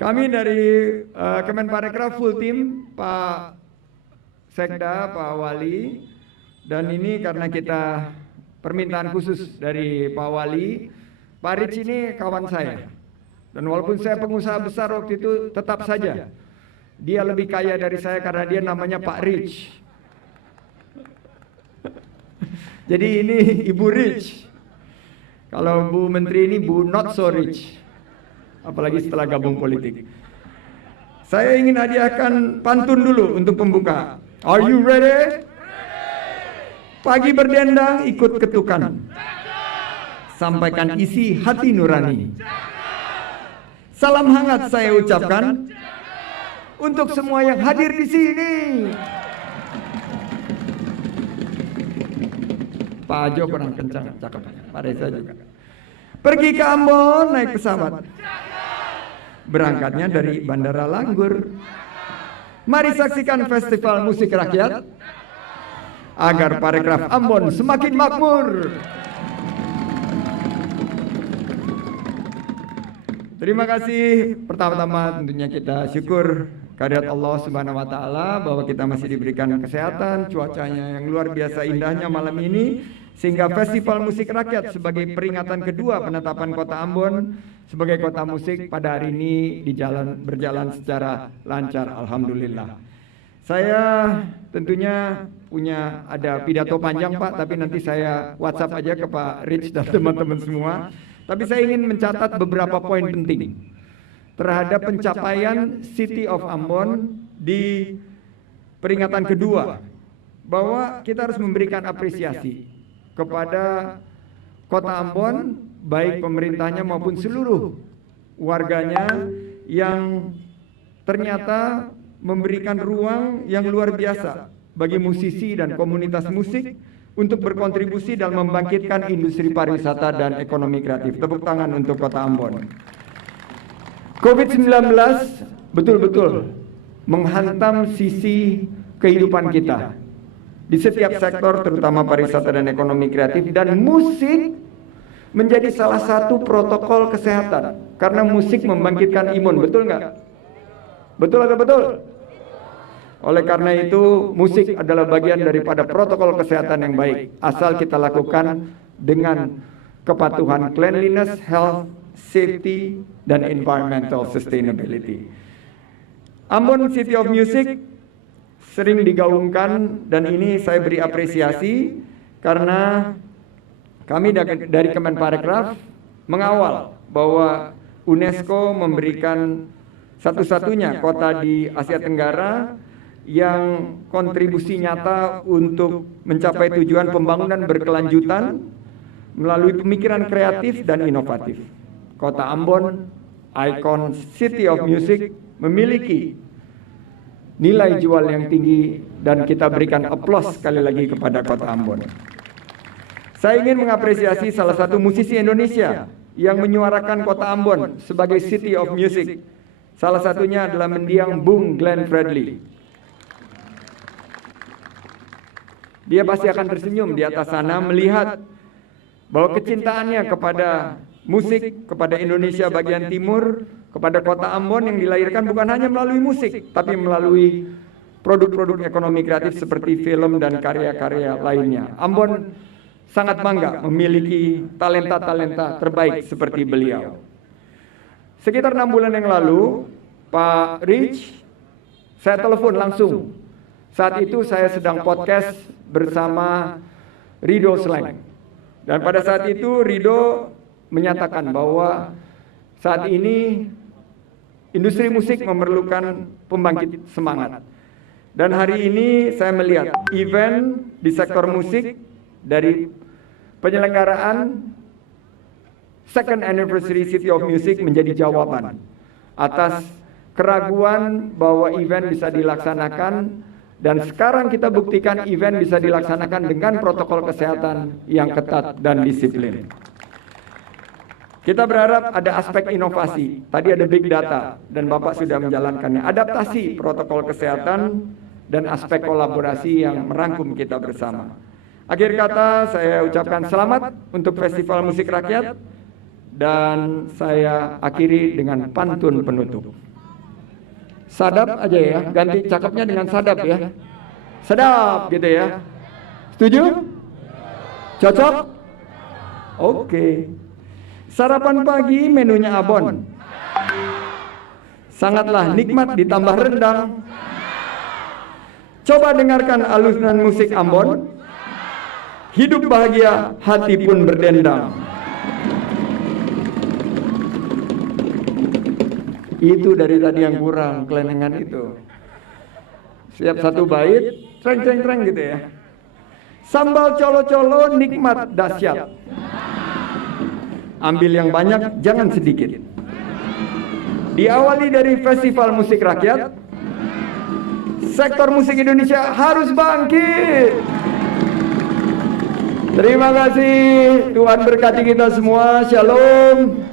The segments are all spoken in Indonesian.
Kami dari Kemenparekraf full team, Pak Sekda, Pak Wali, dan ini karena kita permintaan khusus dari Pak Wali, Pak Rich ini kawan saya. Dan walaupun saya pengusaha besar waktu itu, tetap saja dia lebih kaya dari saya karena dia namanya Pak Rich. Jadi ini Ibu Rich. Kalau Bu Menteri ini Bu Not So Rich. Apalagi setelah gabung politik. Saya ingin hadiahkan pantun dulu untuk pembuka. Are you ready? Pagi berdendang ikut ketukan. Sampaikan isi hati nurani. Salam hangat saya ucapkan untuk semua yang hadir di sini. Pak Ajo kurang kencang, cakep. Pak Reza juga. Pergi ke Ambon naik pesawat. Berangkatnya dari Bandara Langgur. Mari saksikan festival musik rakyat agar Parekraf Ambon semakin makmur. Terima kasih. Pertama-tama tentunya kita syukur kehadirat Allah Subhanahu wa taala bahwa kita masih diberikan kesehatan, cuacanya yang luar biasa indahnya malam ini, sehingga Festival Musik Rakyat sebagai peringatan kedua penetapan Kota Ambon sebagai kota musik pada hari ini berjalan secara lancar, alhamdulillah. Saya tentunya ada pidato panjang Pak, tapi nanti saya WhatsApp aja ke Pak Rich dan teman-teman semua. Tapi saya ingin mencatat beberapa poin penting terhadap pencapaian City of Ambon di peringatan kedua, bahwa kita harus memberikan apresiasi kepada Kota Ambon, baik pemerintahnya maupun seluruh warganya yang ternyata memberikan ruang yang luar biasa bagi musisi dan komunitas musik untuk berkontribusi dalam membangkitkan industri pariwisata dan ekonomi kreatif. Tepuk tangan untuk Kota Ambon. COVID-19 betul-betul menghantam sisi kehidupan kita di setiap sektor, terutama pariwisata dan ekonomi kreatif, dan musik menjadi salah satu protokol kesehatan karena musik membangkitkan imun, betul nggak? Betul atau betul? Oleh karena itu, musik adalah bagian daripada protokol kesehatan yang baik, asal kita lakukan dengan kepatuhan cleanliness, health, safety, dan environmental sustainability. Ambon City of Music sering digaungkan, dan ini saya beri apresiasi karena kami dari Kemenparekraf mengawal bahwa UNESCO memberikan satu-satunya kota di Asia Tenggara yang kontribusi nyata untuk mencapai tujuan pembangunan berkelanjutan melalui pemikiran kreatif dan inovatif. Kota Ambon, ikon City of Music, memiliki nilai jual yang tinggi dan kita berikan aplaus sekali lagi kepada Kota Ambon. Saya ingin mengapresiasi salah satu musisi Indonesia yang menyuarakan Kota Ambon sebagai City of Music. Salah satunya adalah mendiang Bung Glenn Fredly. Dia pasti akan tersenyum di atas sana melihat bahwa kecintaannya kepada musik, kepada Indonesia bagian timur, kepada Kota Ambon yang dilahirkan bukan hanya melalui musik, tapi melalui produk-produk ekonomi kreatif seperti film dan karya-karya lainnya. Ambon sangat bangga memiliki talenta-talenta terbaik seperti beliau. Sekitar 6 bulan yang lalu, Pak Rich, saya telepon langsung. Saat itu saya sedang podcast bersama Rido Slang. Dan pada saat itu Rido menyatakan bahwa saat ini industri musik memerlukan pembangkit semangat. Dan hari ini saya melihat event di sektor musik dari penyelenggaraan Second Anniversary City of Music menjadi jawaban atas keraguan bahwa event bisa dilaksanakan, dan sekarang kita buktikan event bisa dilaksanakan dengan protokol kesehatan yang ketat dan disiplin. Kita berharap ada aspek inovasi, tadi ada big data dan Bapak sudah menjalankannya, adaptasi protokol kesehatan dan aspek kolaborasi yang merangkum kita bersama. Akhir kata saya ucapkan selamat untuk Festival Musik Rakyat dan saya akhiri dengan pantun penutup. Sadap aja ya, ganti cakepnya dengan sadap ya. Sedap gitu ya. Setuju? Cocok? Oke. Sarapan pagi menunya abon. Sangatlah nikmat ditambah rendang. Coba dengarkan alunan musik Ambon. Hidup bahagia, hati pun berdendang. Itu dari tadi yang kurang, kelenengan itu. Siap satu bait, treng gitu ya. Sambal colo-colo nikmat dahsyat. Ambil yang banyak, jangan sedikit. Diawali dari festival musik rakyat. Sektor musik Indonesia harus bangkit. Terima kasih, Tuhan berkati kita semua. Shalom.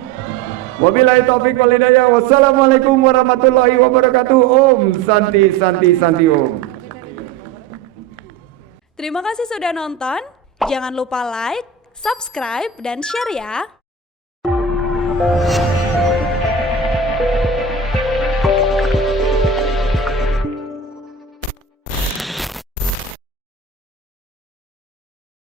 Wabillahi taufik wal hidayah. Wassalamualaikum warahmatullahi wabarakatuh. Om Santi Santi Santi Om. Terima kasih sudah nonton. Jangan lupa like, subscribe, dan share ya.